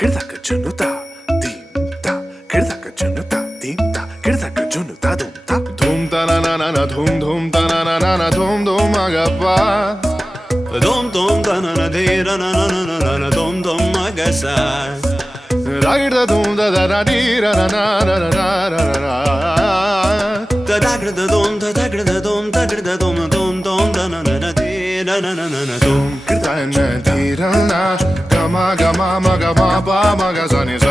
కిడదక జునుతా దీంతా కిడదక జునుతా దీంతా కిడదక జునుతా దుంతా Dhoom తననన Dhoom Dhoom తననన Dhoom Dhoom మగపా Dom dom da na na de ra na na na na na dom dom magasa. రాగిడ Dhoom the the the D ర ర న ర ర ర ర ర ర. Da da gra da dom da da gra da dom da gra da dom dom dom da na na na de ra na na na na dom. తన ధీరన గమ గమ మగ మ ప మగ సని స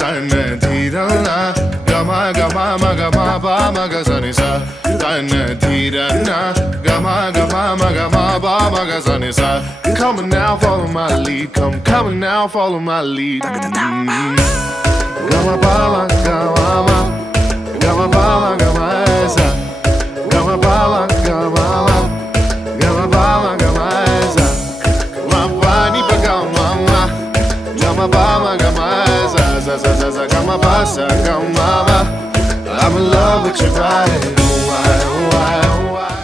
తన ధీరన గమ గమ మగ మ ప మగ సని స తన ధీరన గమ గమ మగ మ ప మగ సని స Come on now, follow my lead. Come on now, follow my lead. Gama bala, gama, gama bala, gama esa. Gama bala, gama, gama bala, gama esa. Mapani pa gama, gama bala, gama esa. Za za za za gama basa, gama. I'm in love with your body. Oh why, oh why, oh why.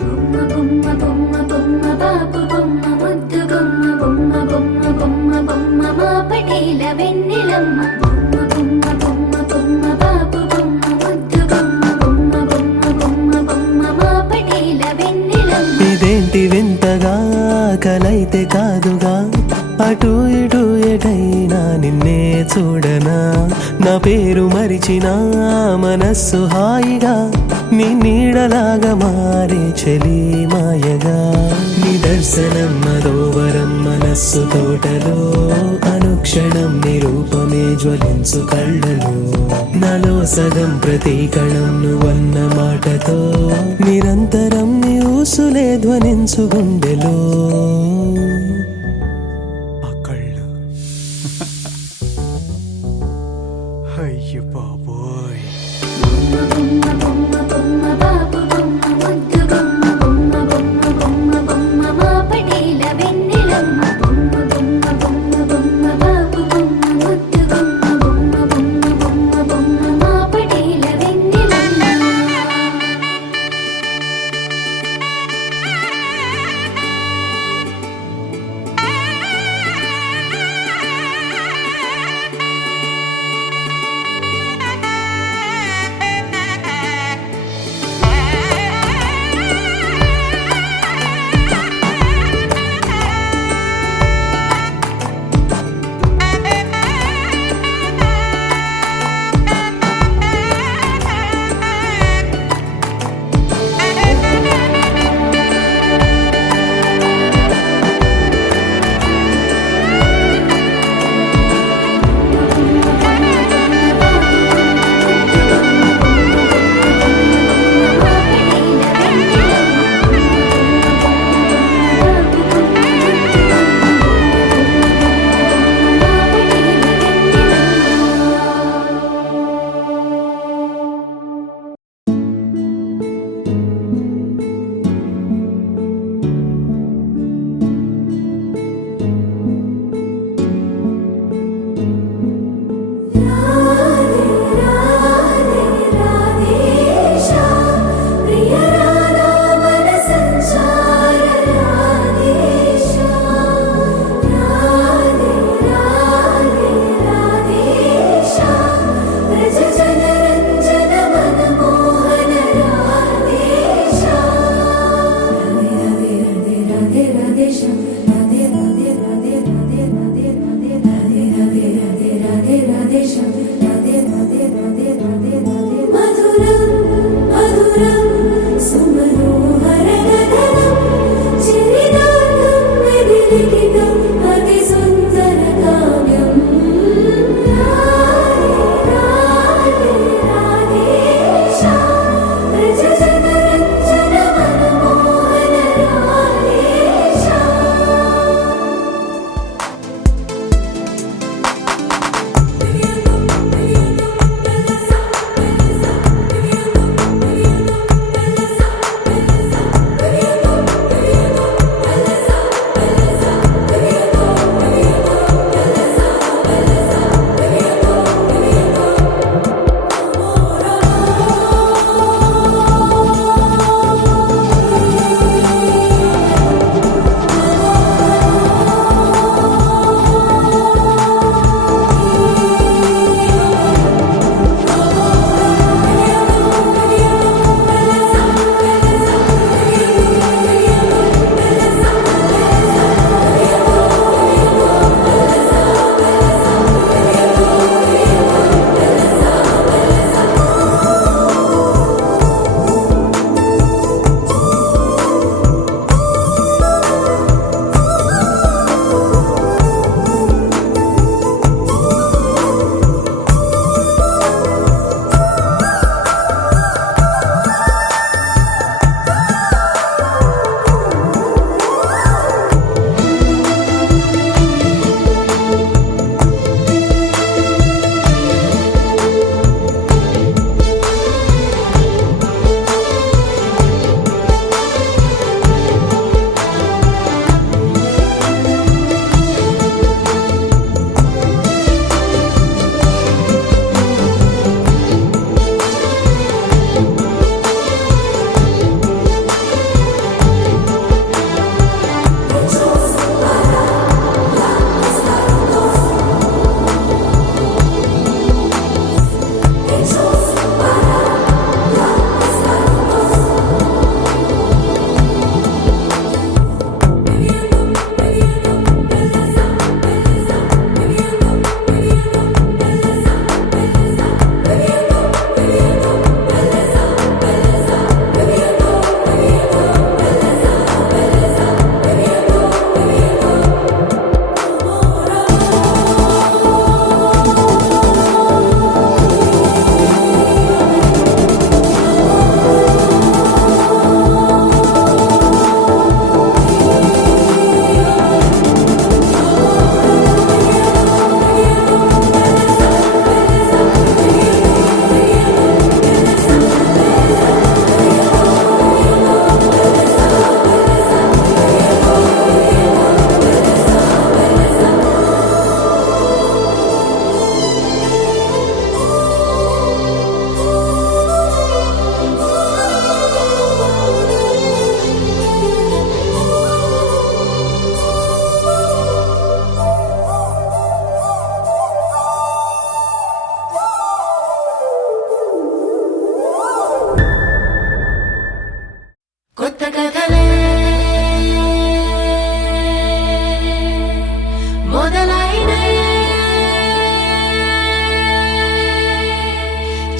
Bomma bomma bomma babu bomma muddu bomma bomma bomma bomma bomma ma patela vennilamma bomma bomma bomma bomma babu bomma muddu bomma bomma bomma bomma bomma ma patela vennilamma ఇదేంటి వింతగా కలైతే కాదుగా అటు ఇటు ఎటైనా నిన్నే చూడనా నా పేరు మరిచినా మనస్సు హాయిగా నీ నీడలాగా మారే చలి మాయగా నీ దర్శనం మరోవరం మనస్సు తోటలో అనుక్షణం నిరూపమే జ్వలించు కళ్ళలో నాలో సగం ప్రతీకణం నువ్వన్న మాటతో నిరంతరం నీ ఊసులే ధ్వనించు గుండెలో ఆ కళ్ళు అయ్య బాబోయ్ bomma bomma bomma bomma babu bomma muddu bomma bomma bomma bomma bomma ma patela vennilamma bomma bomma bomma bomma babu bomma muddu bomma bomma bomma bomma bomma ma patela vennilamma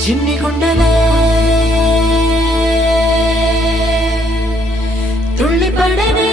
చిన్ని గుండెలే తుళ్ళి పడనే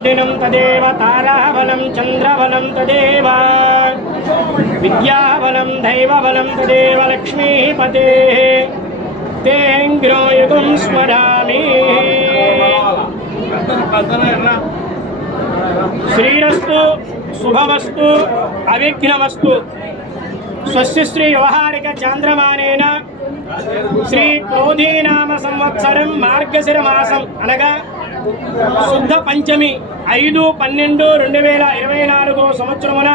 दिनं तदेव ताराबलं चन्द्रबलं तदेव विद्याबलं दैवबलं तदेव लक्ष्मीपतेः तेऽङ्ग्रो युगं स्मरामि श्रीरस्तु शुभमस्तु अविघ्नमस्तु स्वस्य श्री व्यवहारिक चान्द्रमानेन श्री क्रोधीनाम संवत्सरं मार्गशिर मासं అనగా శుద్ధ పంచమి 5/12/2024 సంవత్సరమున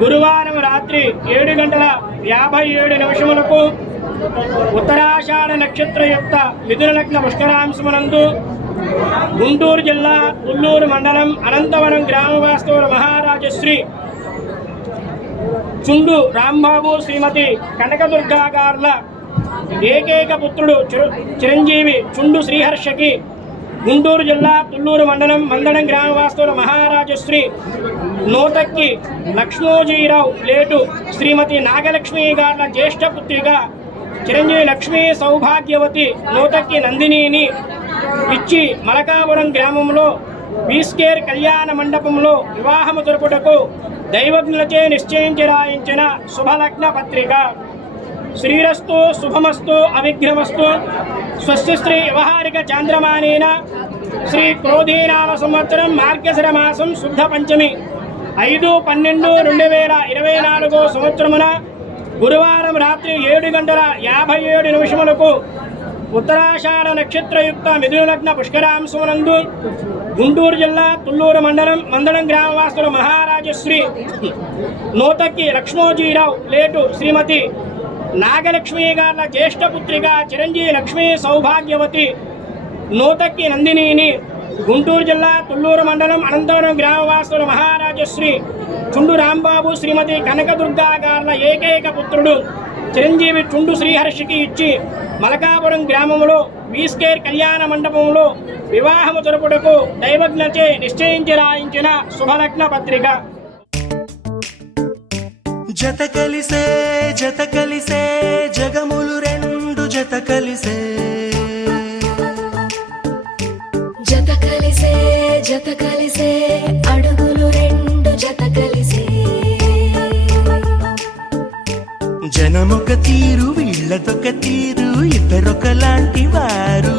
గురువారం రాత్రి 7:57 ఉత్తరాషాఢ నక్షత్రయుక్త మిథున లగ్న పుష్కరాంశమునందు గుంటూరు జిల్లా తుళ్ళూరు మండలం అనంతవరం గ్రామవాస్తవుల మహారాజశ్రీ చుండు రాంబాబు శ్రీమతి కనకదుర్గా గార్ల ఏకైక పుత్రుడు చిరంజీవి చుండు శ్రీహర్షకి గుంటూరు జిల్లా తుళ్ళూరు మండలం మందడం గ్రామవాస్తవుల మహారాజశ్రీ నూతక్కి లక్ష్మోజీరావు లేటు శ్రీమతి నాగలక్ష్మి గార్ల జ్యేష్ఠ పుత్రిగా చిరంజీవి లక్ష్మీ సౌభాగ్యవతి నూతక్కి నందినిని ఇచ్చి మలకాపురం గ్రామంలో బీస్కేర్ కళ్యాణ మండపంలో వివాహము జరుపుటకు దైవజ్ఞులచే నిశ్చయించి రాయించిన శుభలగ్న పత్రిక. శ్రీరస్తు శుభమస్తు అవిఘ్నమస్తు స్వస్తి శ్రీ వ్యవహారిక చాంద్రమానేన శ్రీ క్రోధీనామ సంవత్సరం మార్గశిర మాసం శుద్ధ పంచమి 5/12/2024 సంవత్సరమున గురువారం రాత్రి 7:57 ఉత్తరాషాఢ నక్షత్రయుక్త మిథున లగ్న పుష్కరాంశమునందు గుంటూరు జిల్లా తుళ్ళూరు మండలం మందడం గ్రామవాసుల మహారాజశ్రీ నూతక్కి లక్ష్మోజీరావు లేటు శ్రీమతి నాగలక్ష్మి గార్ల జ్యేష్ఠ పుత్రిగా చిరంజీవి లక్ష్మీ సౌభాగ్యవతి నూతక్కి నందినిని గుంటూరు జిల్లా తుళ్ళూరు మండలం అనంతవరం గ్రామవాసుల మహారాజశ్రీ చుండు రాంబాబు శ్రీమతి కనకదుర్గా గార్ల ఏకైక పుత్రుడు చిరంజీవి చుండు శ్రీహర్షికి ఇచ్చి మలకాపురం గ్రామంలో బీస్కేర్ కళ్యాణ మండపంలో వివాహము జరుపుటకు దైవజ్ఞచే నిశ్చయించి రాయించిన శుభలగ్న పత్రిక. జత కలిసే జగములు రెండు జత కలిసే జత కలిసే అడుగులు రెండు జత కలిసే జనమొక తీరు వీళ్ళదొక తీరు ఇద్దరొకలాంటి వారు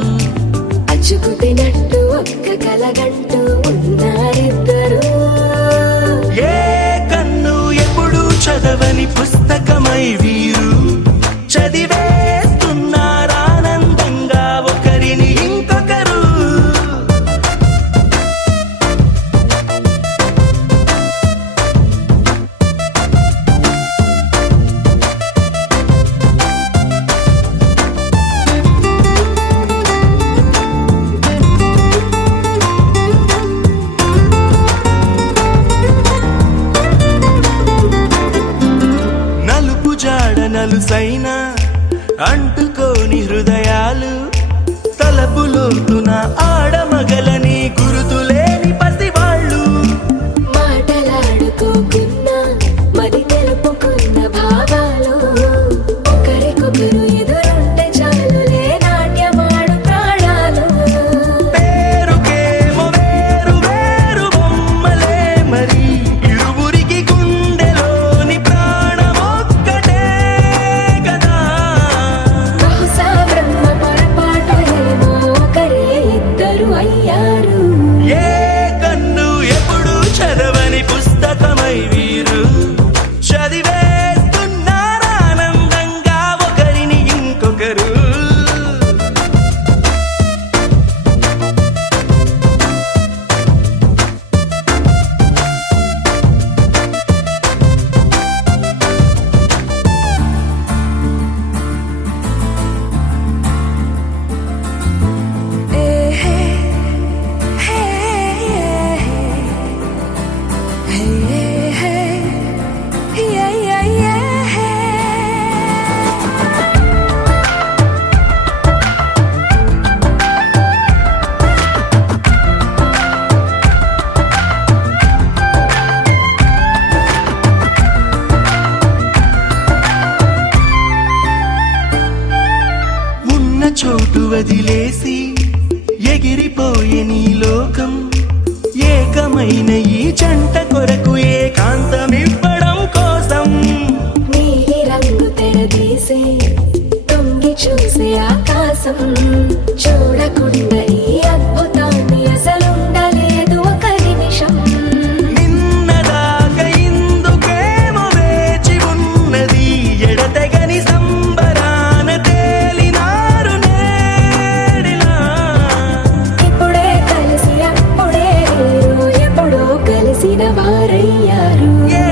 అచ్చుకు తినట్టు ఒక్క కలగంటూ ఉన్నారిద్దరు ఏ కన్ను ఎప్పుడు చదవని పుస్తకమై వీరు చదివేస్తున్నారానందంగా ఒకరిని ఇంకొకరు. నలుసైన అంటుకోని హృదయాలు తలపులోతున ఆడమగలని అయ్యారు. ఏ కన్ను ఎప్పుడు చదవని పుస్తకమై వీరు చదివేస్తున్నారానందంగా ఒకరిని ఇంకొకరు. ఉన్న చోటు వదిలేసి ఎగిరిపోయే నీ లోకం, ఏకమైన ఈ జంట కొరకు ఏకాంతమివ్వడం కోసం. నీలి రంగు తెరదీసే తొంగి చూసే ఆకాశం, చూడకుండా ఈ అద్భుతాన్ని అసలుండలేదు ఒక నిమిషం. నిన్నదాకా ఇందుకేమో వేచి ఉన్నది, ఎడతెగని సంబరాన తేలినారు నేడిలా. ఇప్పుడే కలిసి అప్పుడే వీరు ఎప్పుడో కలిసిన వారయ్యారు. ఏ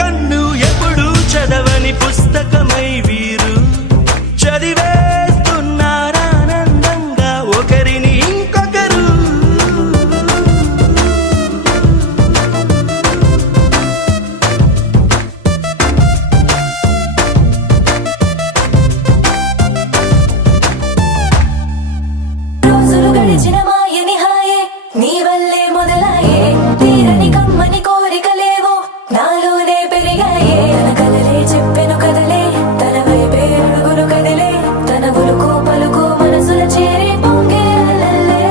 కన్ను ఎప్పుడు చదవని పుస్తకమై వీరు చదివేస్తున్నారానందంగా ఒకరిని ఇంకొకరు. రోజులు గడిచిన మాయని హాయే నీ వల్లే మొదలాయే, తీరని కమ్మని కోరికలేవో నాలోనే పెరిగాయే. తన కలలే చెప్పెను కదలే, తన వైపే అడుగులు కదిలే, తన ఉలుకు పలుకు మనసుల చేరి పొంగే అలలే.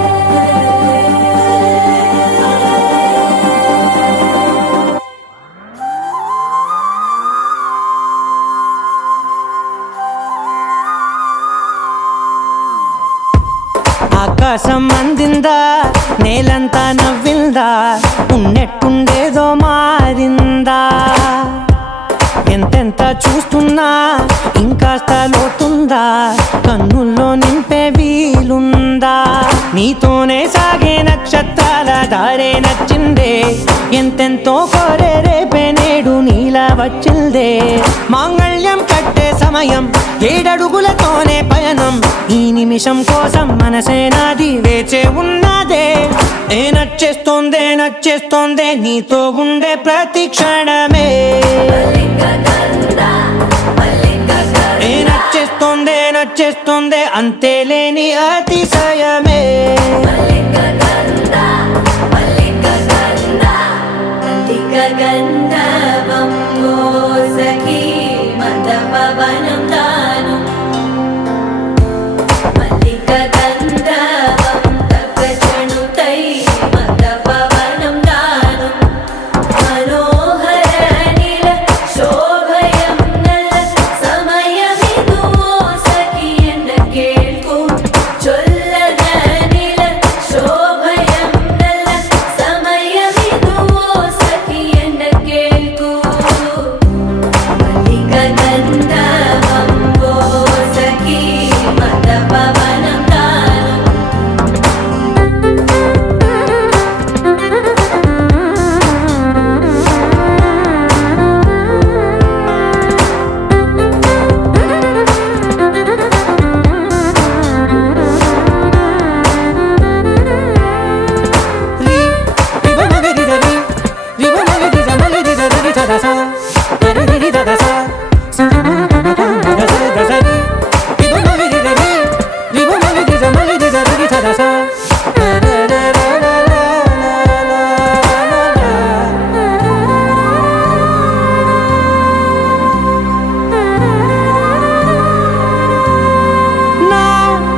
ఆకాశం అందిందా, నేలంతా నవ్విందా, ఉన్నట్టుండేదో మారిందా. ఎంతెంత చూస్తున్నా ఇంకాస్త లోతుందా, కన్నుల్లో నింపే వీలుందా. నీతోనే సాగే నక్షత్రాల దారే నచ్చిందే, ఎంతెంతో కోరే రేపే నేడు నీలా వచ్చిందే. మాంగళ్యం కట్టే సమయం, 7 అడుగులతోనే పయనం, ఈ నిమిషం కోసం మనసే నాది వేచే ఉన్నదే. ఏ నచ్చేస్తోందే నచ్చేస్తోందే నీతో ఉండే ప్రతి క్షణమే. ఏ నచ్చేస్తోందే నచ్చేస్తోందే అంతే లేని అతిశయమే. గంధవం సఖీ మద పవనం తాను, మల్లిక గంధవం తగ్గచణుతై మద పవనం తాను, మనోహర నిల శోభయం నల్ల సమయమిదు సఖీ ఎన్న కేൾക്കൂ, చొల్లన నిల శోభయం నల్ల సమయమిదు సఖీ ఎన్న కేൾക്കൂ. మల్లిక గంధవం సఖీ మద పవనం తాను.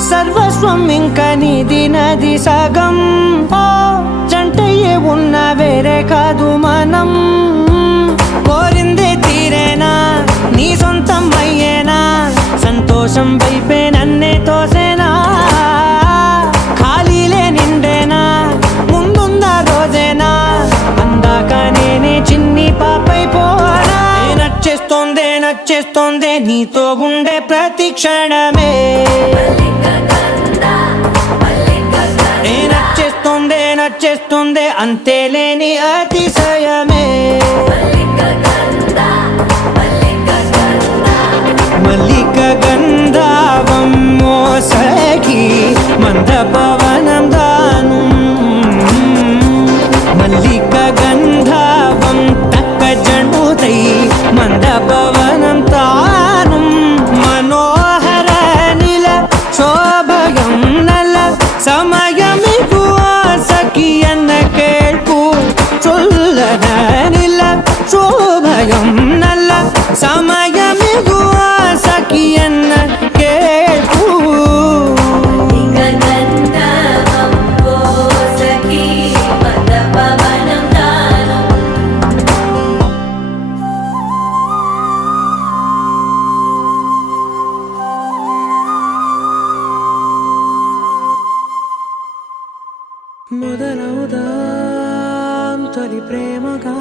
సర్వస్వం ఇంకా నీది నది సగం, ఓ జంటయ్యే ఉన్న వేరే కాదు మనం. కోరిందే తీరేనా నీ సొంతం అయ్యేనా, సంతోషం వైపే నన్నే తోసేనా, ఖాళీలే నిండేనా నచ్చేస్తోందే నీతో ఉండే ప్రతి క్షణమే నచ్చేస్తోందే అంతేలేని అతిశయమే మల్లిక గంధావం మోసగి మందపవనం దాను మల్లిక గంధావం తక్క జణుతై మందపవనం తాను మనోహర నిల శోభయం నల సమయమిగు సఖియన్న కేൾపు చొల్లన నిల శోభయం నల్ల సమయమిగు సఖియన్న కేൾపు మొదలవుదాం తొలి ప్రేమగా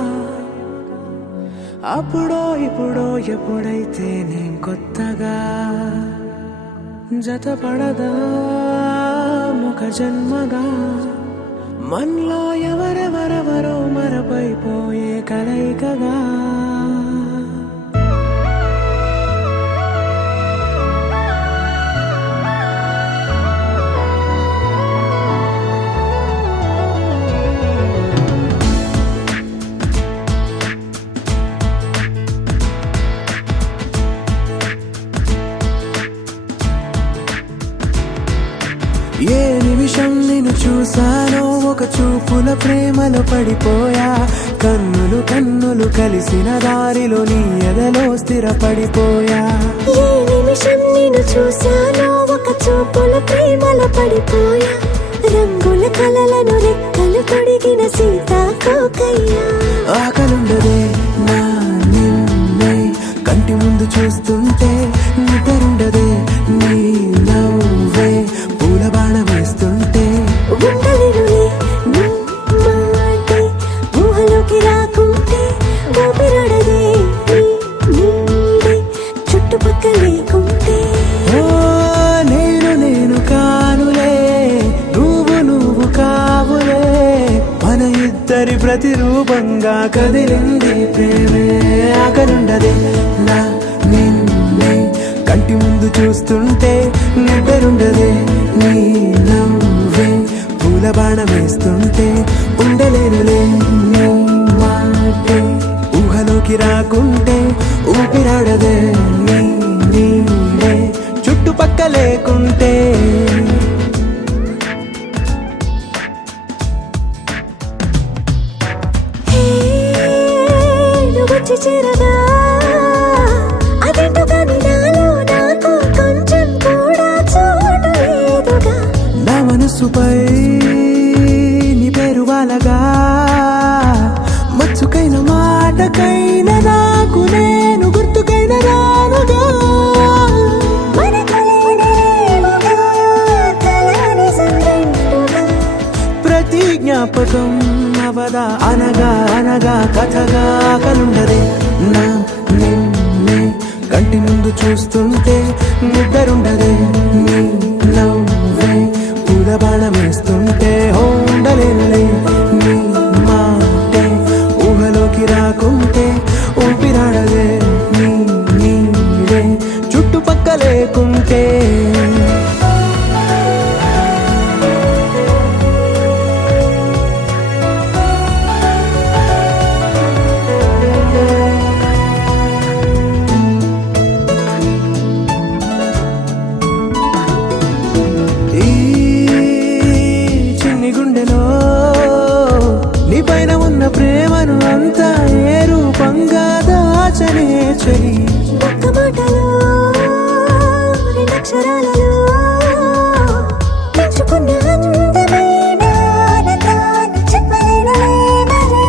అప్పుడో ఇప్పుడో ఎప్పుడైతే నేను కొత్తగా జతపడదా ఒక జన్మగా మనలో ఎవరెవరెవరో మరపైపోయే కలయికగా ఏ నిమిషం నిన్ను చూసానో ఒక చూపుల ప్రేమలో పడిపోయా కన్నులు కన్నులు కలిసిన దారిలో నీ ఎదలో స్థిరపడిపోయా ఏ నిమిషం నిన్ను చూశానో ఒక చూపుల ప్రేమలో పడిపోయా రంగుల కలలను రెక్కలు తొడిగిన సీతాకోకయ్యా ఆకలుండదే నా నిన్నే కంటి ముందు చూస్తుంటే నిద్రుండదే నీ నవ్వే పూల బాణ వేస్తుంటే ఉండలేనులే నీ మాటే ఊహలోకి రాకుంటే ఊపిరాడదే నీ నీడే చుట్టుపక్కల లేకుంటే ఓ నేను కానులే నువ్వు కావులే మన ఇద్దరి ప్రతిరూపంగా కదిలింది ప్రేమే ఆకలుండదే నా నిన్నే కంటి ముందు చూస్తుంటే నిద్రుండదే నీ నవ్వే పూల బాణ వేస్తుంటే ఉండలేనులే నీ మాటే ఊహలోకి రాకుంటే ఊపిరాడదే నీ నీడే చుట్టుపక్క లేకుంటే వచ్చి చేరగా అదేంటో కానీ నాలో నాకు కొంచెం కూడా చోటు లేదుగా నా మనసుపై నీ పేరు వాలగా మచ్చుకైన మాటకైన నాకు నేను గుర్తుకైన రానుగా ప్రతి జ్ఞాపకం అవదా అనగా అనగా కథగా కలుండదే నా నిన్నే కంటి ముందు చూస్తుంటే నిద్రుండదే నీ నవ్వే పూల బాణం వేస్తుంటే ఉండలేనులే నీ మాటే ఊహలోకి రాకుంటే ఊపిరాడదే నీ నీడే చుట్టుపక్క లేకుంటే ప్రేమను అంతా ఏ రూపంగా దాచనే చలి ఒక్క మాటలో రెండక్షరాలలో పెంచుకున్న అందమైన ఆనందాన్ని చెప్పలేనులే మరి.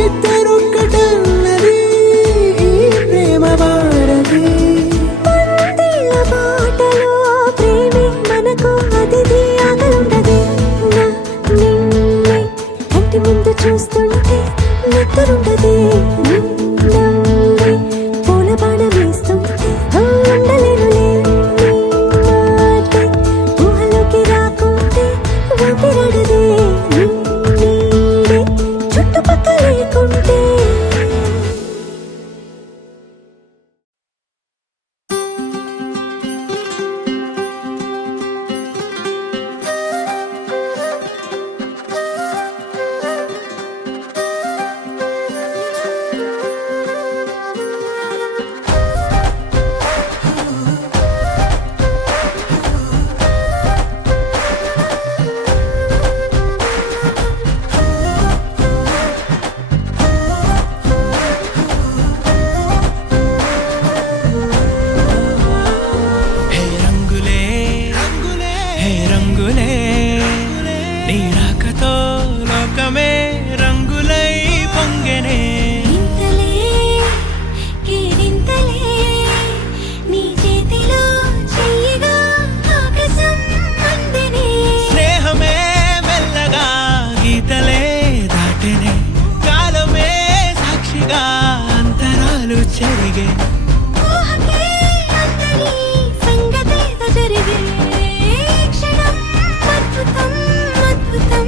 ఇద్దరొక్కటన్నది ఈ ప్రేమ వారది పందిళ్ళ బాటలో ప్రేమే మనకు అతిథి ఆగలుండదే నా నిన్నే కంటి ముందు చూస్తుంటే నిద్రుండదే నీ నవ్వే రాకతో లోకమే రంగులై పొంగెనే ఇంతలే కేరింతలే నీ చేతిలో చెయ్యగా ఆకాశం అందెనే స్నేహమే మెల్లగా గీతలే దాటెనే కాలమే సాక్షిగా అంతరాలు చెరిగే ఊహకే అందని సంగతేదో జరిగే క్షణం అద్భుతం అద్భుతం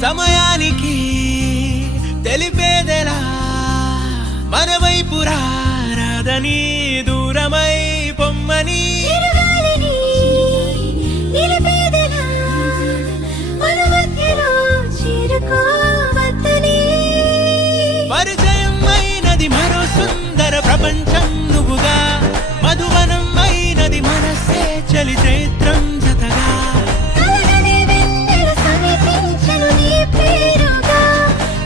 సమయానికి తెలిపేదెలా మన వైపు రాదని దూరమై పొమ్మని చిరుగాలిని నిలిపేదెలా మన మధ్యలో చేరుకోవద్దని పరిచయం అయినది మరో సుందర ప్రపంచం నువ్వుగా మధువనం అయినది మనసే చలి చైత్రం జతగా కలగని వెన్నెల సమీపించను నీ పేరుగా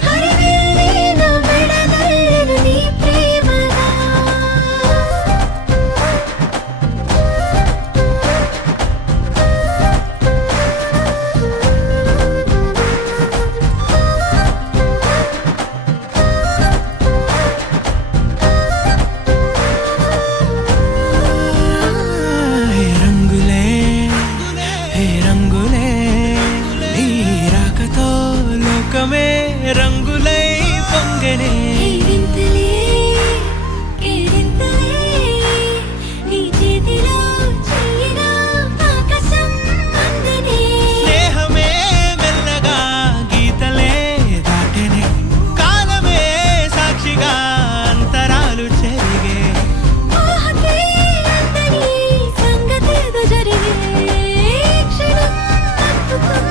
హరివెల్లి నా మెడనల్లెను నీ ప్రేమగా హే రంగులే హే రంగులే నీ రాకతో లోకమే రంగులై పొంగెనే కేరింతలే కేరింతలే నీ చేతిలో చెయ్యగా ఆకాశం అందెనే స్నేహమే మెల్లగా గీతలే దాటెనే కాలమే సాక్షిగా అంతరాలు చెరిగే ఊహకే అందని సంగతేదో జరిగే క్షణం అద్భుతం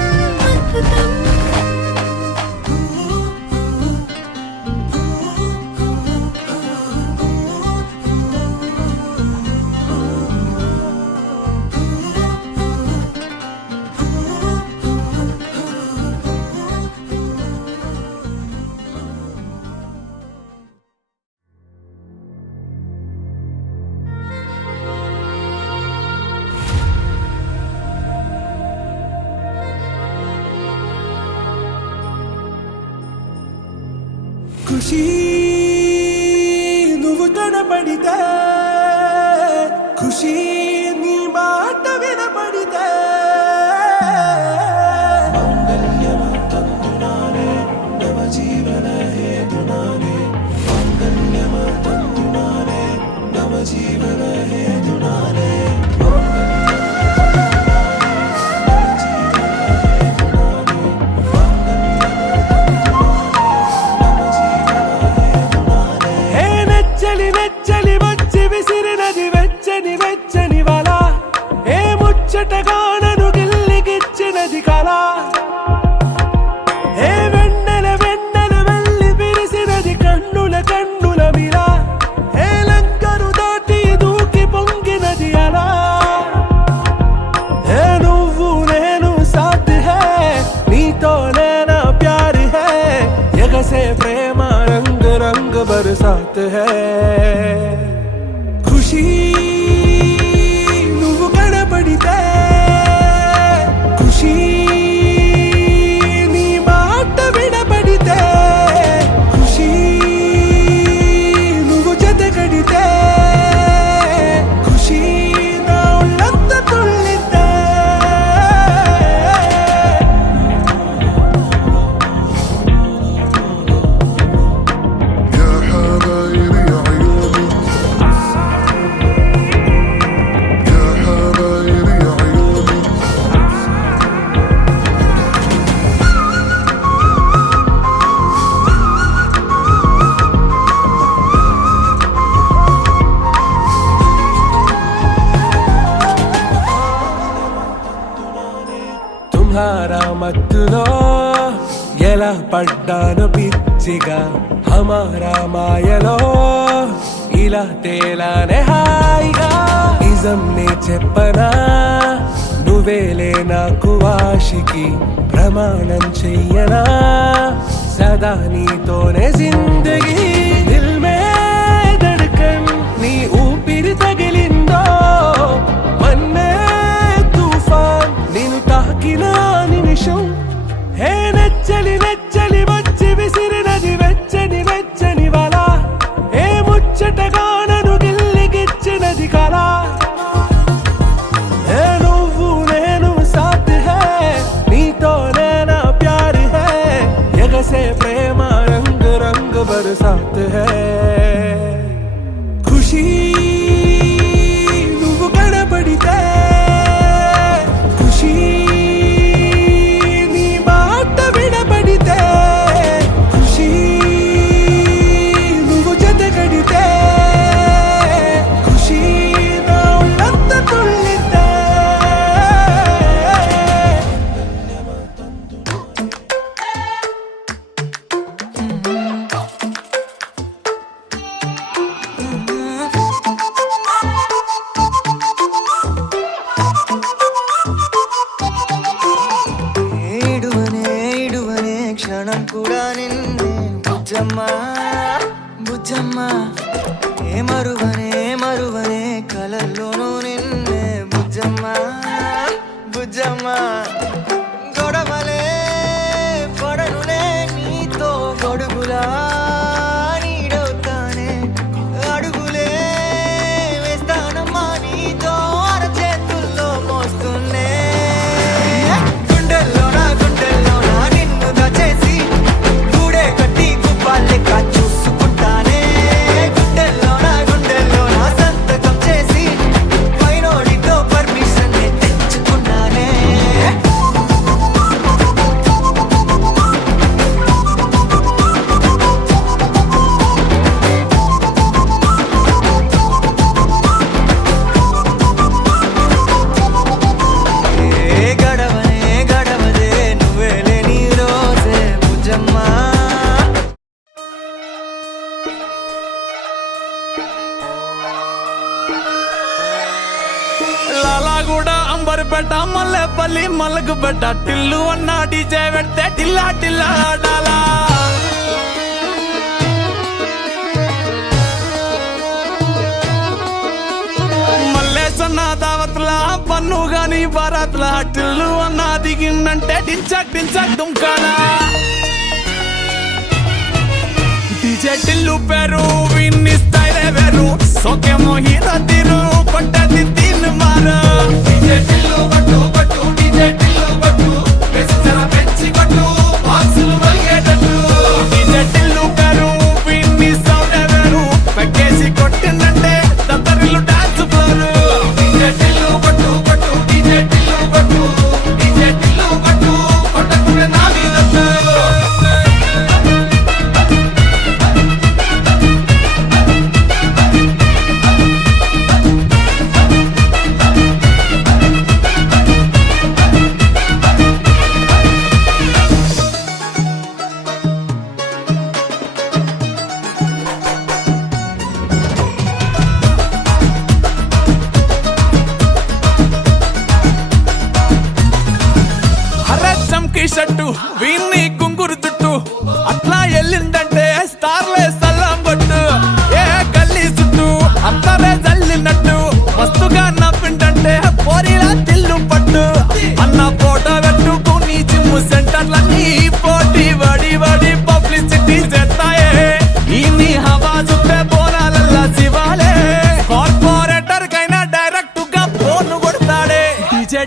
అద్భుతం ఖుషి నువ్వు కనపడితే ఖుషి నీ మాట వినపడితే హే నెచ్చలి నెచ్చలి వచ్చి విసిరినది వెచ్చని వెచ్చని వల ఏ ముచ్చటగా నన్ను గిల్లిగిచ్చినది కళ ఏ వెన్నెల వెన్నెల వెళ్ళి విరిసినది కన్నుల కన్నుల మిల ఏ లంకరు దాటి దూకి పొంగినది అలా ఏ నువ్వు నేను సాథ్ హే నీతోనే నా ప్యార్ హే ఎగసే ప్రేమ రంగ్ రంగ్ బరసాత్ హే ఖుషి నువ్వు కనపడితే ఖుషి నీ మాట వినపడితే ఖుషి నువ్వు జతగడితే ఖుషి నా ఒళ్ళంతా తుళ్ళితే يا حبايبي عيوني తుంహారా మత్తులో ఎలా పడ్డాను పిచ్చిగా హమారా మాయలో ఇలా తేలానే హాయిగా నిజం నే చెప్పనా నువ్వేలే నాకు ఆశికి ప్రమాణం చెయ్యనా సదా నీతోనే జిందగీ దిల్ మే ధడ్కన్ నీ ఊపిరి తగిలిందో మన్నే తుఫాన్ నేను తాకిన నిమిషం హే నెచ్చలి నెచ్చలి వచ్చి విసిరినది వెచ్చని వెచ్చని వల ఏ ముచ్చటగా నన్ను గిల్లిగిచ్చినది కళ ఏ నువ్వు నేను సాథ్ హై నీతోనే నా ప్యార్ హై ఎగసే ప్రేమ రంగ్ రంగ్ బరసాత్ హై ఖుషీ నువ్వు కనబడితే ఖుషీ నీ మాట వినబడితే ఖుషీ నువ్వు జతగడితే ఖుషీ నా ఉళ్ళంత తుళ్ళితే ఇడువనే క్షణం కూడా నిన్నే బుజ్జమ్మా బుజ్జమ్మా ఏ మరువనే కలల్లోనూ నిన్నే బుజ్జమ్మా బుజ్జమ్మా గొడవలే పడనులే నీతో గొడుగులా నీడవుతానే అడుగులే వేస్తానమ్మా నీతో అరచేతుల్లో మోస్తున్నే గుండెల్లోనా నిన్ను దచేసి గూడే కట్టి గుప్పాలెక్క చూసుకుంటానే గుండెల్లోనా సంతకం చేసి పైనోడితో పర్మిషన్ తెచ్చుకున్నానే ఏ గడవదే నువ్వే లేని రోజే బుజ్జమ్మా లాలాగూడ అంబర్పేట మల్లెపల్లి మల్లకుపేట టిల్లు అన్న డీజే పెడితే టిల్లా టిల్లా ఆడాలా మల్లేసన్న దావత్లా పన్ను గాని బారాత్లా టిల్లు అన్న దిగిందంటే టించక్ టించక్ దుంకాలా డీజే టిల్లు పేరు విన్ని స్టైలే వేరు సోకేమో హీరో తీరు కొట్టది తిన్ మారు డీజే టిల్లు పట్టు డీజే టిల్లు పట్టు వెచ్చర పెంచి కొట్టు బాక్సులు మలిగేటట్టు డీజే టిల్లు పేరు విన్ని సౌండే వేరు పెక్కేసి కొట్టిందంటే దత్తరిల్లు డాన్స్ ఫ్లోర్ డీజే టిల్లు పట్టు డీజే టిల్లు పట్టు కొట్టకుండా నా మీద చమ్కీ షట్టు వీన్ని కుంగురు చుట్టు అట్లా ఎల్లిందంటే స్టార్లే సల్లం కొట్టు ఏ గల్లీ చుట్టూ అత్తరే జల్లినట్టు మస్తుగా నవ్విందంటే పోరిలా తిల్లు పట్టు అన్న ఫోటో పెట్టుకుని జిమ్ సెంటర్లన్నీ పోటీ వడి పబ్లిసిటీ చేస్తాయే ఈ హవా చుట్టే బోనాలల్లా శివాలే కార్పొరేటర్ కైనా డైరెక్ట్ గా ఫోన్ కొడతాడే డీజే